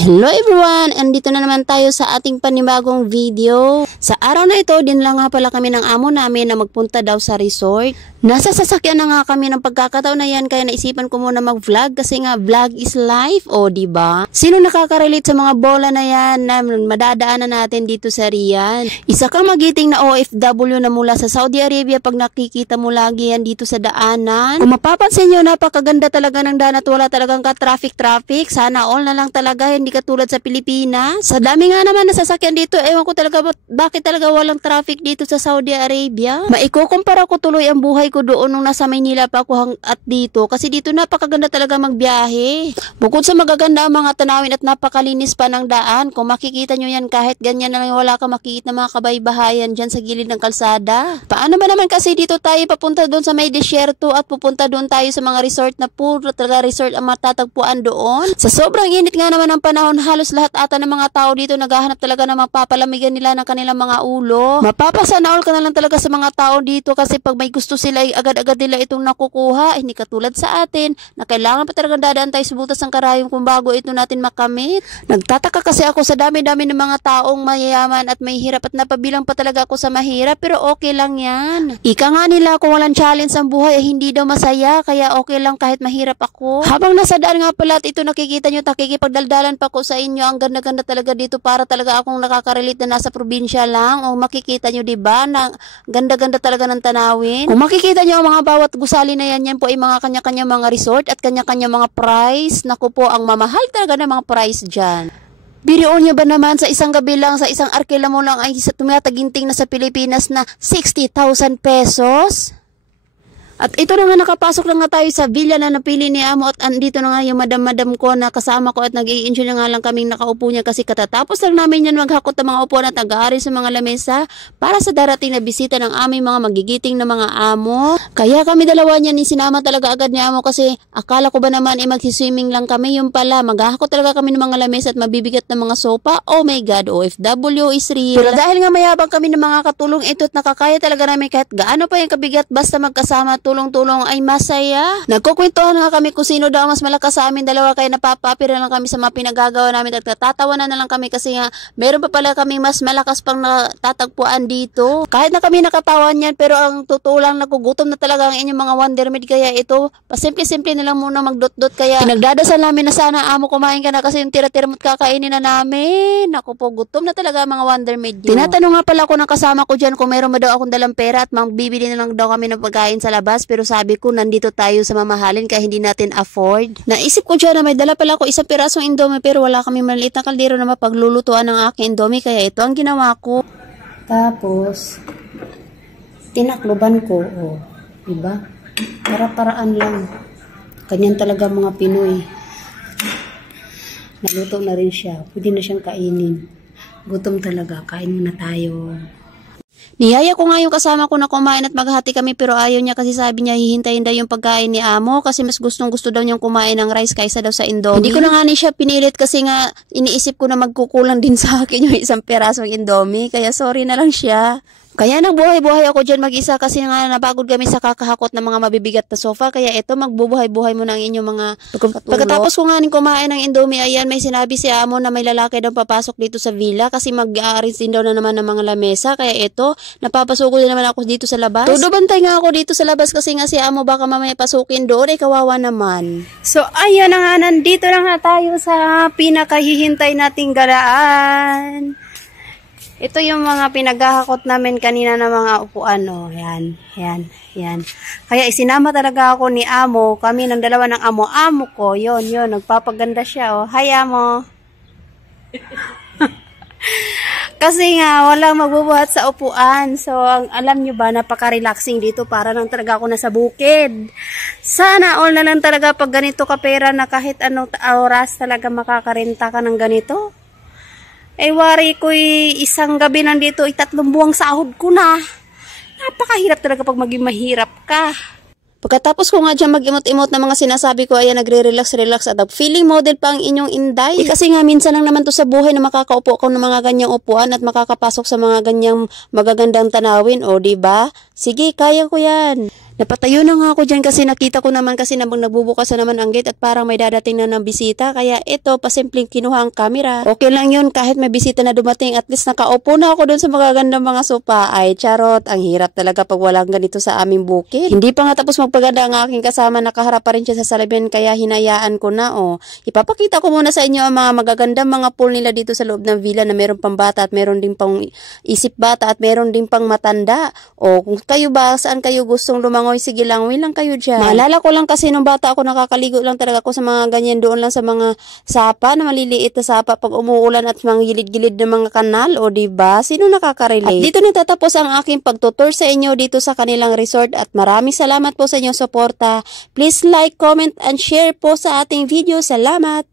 Hello everyone! Andito na naman tayo sa ating panibagong video. Sa araw na ito, din lang nga pala kami ng amo namin na magpunta daw sa resort. Nasa sasakyan na nga kami ng pagkakataon na yan, kaya naisipan ko muna mag-vlog kasi nga vlog is life, o diba? Sino nakaka-relate sa mga bola na yan na madadaanan natin dito sa Riyadh? Isa kang magiting na OFW na mula sa Saudi Arabia pag nakikita mo lagi yan dito sa daanan. Kung mapapansin nyo, napakaganda talaga ng daan at wala talagang ka-traffic. Sana all na lang talaga, hindi katulad sa Pilipinas. Sa dami nga naman na sasakyan dito, ewan ko talaga bakit talaga walang traffic dito sa Saudi Arabia. Maikukumpara ko tuloy ang buhay ko doon nung nasa Maynila pa ako at dito, kasi dito napakaganda talaga magbiyahe. Bukod sa magaganda ang mga tanawin at napakalinis pa ng daan, kung makikita nyo yan kahit ganyan na lang wala ka makikita mga kabaybahayan dyan sa gilid ng kalsada. Paano ba naman kasi dito tayo papunta doon sa may desyerto at pupunta doon tayo sa mga resort na puro talaga resort ang matatagpuan doon? Sa sobrang init nga naman ng panahon, halos lahat ata ng mga tao dito naghahanap talaga ng mapapalamigan nila ng kanilang mga ulo. Mapapasanaol ka na lang talaga sa mga tao dito, kasi pag may gusto sila ay agad-agad nila itong nakukuha. Hindi katulad sa atin na kailangan pa talaga dadaan tayo sa butas ng karayom kung bago ito natin makamit. Nagtataka kasi ako sa dami-dami ng mga taong mayayaman at may hirap, at napabilang pa talaga ako sa mahirap, pero okay lang yan. Ika nga nila, kung walang challenge ang buhay ay hindi daw masaya, kaya okay lang kahit mahirap ako. Habang nasa daan nga pala at ito nakikita nyo, nakikipagdaldalan pa ko sa inyo. Ang ganda-ganda talaga dito, para talaga akong nakaka-relate na nasa probinsya lang. O makikita nyo, diba, na ganda-ganda talaga ng tanawin. Kung makikita nyo ang mga bawat gusali na yan, yan po ay mga kanya-kanya mga resort at kanya-kanya mga price. Naku po, ang mamahal talaga ng mga price dyan. Biroon nyo ba naman, sa isang gabi lang, sa isang arkila mo lang ay tumataginting na sa Pilipinas na 60,000 pesos? At ito na nga, nakapasok na nga tayo sa villa na napili ni Amo, at andito na nga yung madam-madam ko na kasama ko, at nag-i-enjoy na nga lang kaming nakaupo niya, kasi katatapos lang namin yan maghakot ng mga upuan at nag-aari sa mga lamesa para sa darating na bisita ng aming mga magigiting na mga amo. Kaya kami dalawa niyan sinama talaga agad ni Amo, kasi akala ko ba naman mag-swimming lang kami, yung pala maghahakot talaga kami ng mga lamesa at mabibigat ng mga sopa. Oh my God, OFW is real. Pero dahil nga mayabang kami ng mga katulong ito at nakakaya talaga namin kahit gaano pa yung kabigat, basta magkasama tulong-tulong ay masaya. Nagkukwentuhan nga kami kung sino daw mas malakas sa amin dalawa, kaya napapapira lang kami sa mga pinagagawa namin at natatawanan na lang kami, kasi nga meron pa pala kami mas malakas pang natatagpuan dito. Kahit na kami nakatawan yan, pero ang totoo lang, nagugutom na talaga ang inyong mga Wondermaid, kaya ito pasimple-simple na lang muna magdot-dot. Kaya pinagdadasal namin na sana Amo kumain ka na, kasi yung tira-tira mo't kakainin na namin. Naku po, gutom na talaga ang mga Wondermaid nyo. Tinatanong nga pala ako ng kasama ko dyan kung meron ba daw akong dalang pera at magbibili na lang daw kami ng pagkain sa labas. Pero sabi ko, nandito tayo sa mamahalin kaya hindi natin afford. Naisip ko dyan na may dala pala ako isang pirasong Indomie, pero wala kami maliit na kaldero na mapaglulutuan ng aking Indomie, kaya ito ang ginawa ko. Tapos tinakloban ko, oh, diba? Para-paraan lang. Ganyan talaga mga Pinoy. Naluto na rin siya. Pwede na siyang kainin. Gutom talaga. Kain muna tayo. Niyaya ko nga yung kasama ko na kumain at maghati kami, pero ayaw niya, kasi sabi niya hihintayin daw yung pagkain ni Amo, kasi mas gustong-gusto daw niyang kumain ng rice kaysa daw sa Indomie. Hindi ko na nga ni siya pinilit, kasi nga iniisip ko na magkukulang din sa akin yung isang perasong Indomie, kaya sorry na lang siya. Kaya nang buhay-buhay ako dyan mag-isa, kasi nga napagod kami sa kakahakot ng mga mabibigat na sofa. Kaya ito, magbubuhay-buhay mo ng inyong mga katulog. Pagkatapos ko nga ning kumain ng Indomie, ayan, may sinabi si Amo na may lalaki daw papasok dito sa villa, kasi mag-aaris din daw na naman ng mga lamesa. Kaya ito, napapasok din naman ako dito sa labas. Todo bantay nga ako dito sa labas, kasi nga si Amo baka mamaya pasukin doon, ay kawawa naman. So ayan na nga, nandito na nga tayo sa pinakahihintay nating galaan. Ito yung mga pinaghahakot namin kanina na mga upuan, oh. Yan. Kaya isinama talaga ako ni Amo. Kami ng dalawa ng amo ko. Yun, nagpapaganda siya, oh. Hi, Amo. Kasi nga, walang magbubuhat sa upuan. So, alam nyo ba, napaka-relaxing dito. Para lang talaga ako nasa bukid. Sana all na lang talaga pag ganito ka pera na kahit anong oras talaga makakarenta ka ng ganito. Eh, wari ko'y isang gabi nandito, 3 buwang sahod ko na. Napakahirap talaga pag maging mahirap ka. Pagkatapos ko nga dyan mag-imot-imot na mga sinasabi ko, ayan, nagre-relax at feeling model pa ang inyong inday. Kasi nga, minsan lang naman to sa buhay na makakaupo ako ng mga ganyang upuan at makakapasok sa mga ganyang magagandang tanawin, o diba? Sige, kaya ko yan. Napatayo na nga ako dyan kasi nakita ko naman kasi nagbubukas na naman ang gate at parang may dadating na ng bisita. Kaya ito, pasimpleng kinuha ang camera. Okay lang yun kahit may bisita na dumating. At least nakaupo na ako doon sa magagandang mga sopa. Ay, charot. Ang hirap talaga pag walang ganito sa aming bukid. Hindi pa nga tapos magpaganda ang aking kasama. Nakaharap pa rin siya sa salamin kaya hinayaan ko na. Ipapakita ko muna sa inyo ang mga magagandang mga pool nila dito sa loob ng villa na meron pang bata at meron din pang isip bata at meron din pang matanda. Kung kayo ba, saan kayo gustong lumangoy, sige langoy lang kayo dyan. Maalala ko lang kasi nung bata ako, nakakaligo lang talaga ako sa mga ganyan doon lang sa mga sapa na maliliit na sapa pag umuulan at mga gilid-gilid ng mga kanal. Diba? Sino nakaka-relate? At dito natatapos ang aking pagtutur sa inyo dito sa kanilang resort at maraming salamat po sa inyong suporta. Please like, comment, and share po sa ating video. Salamat!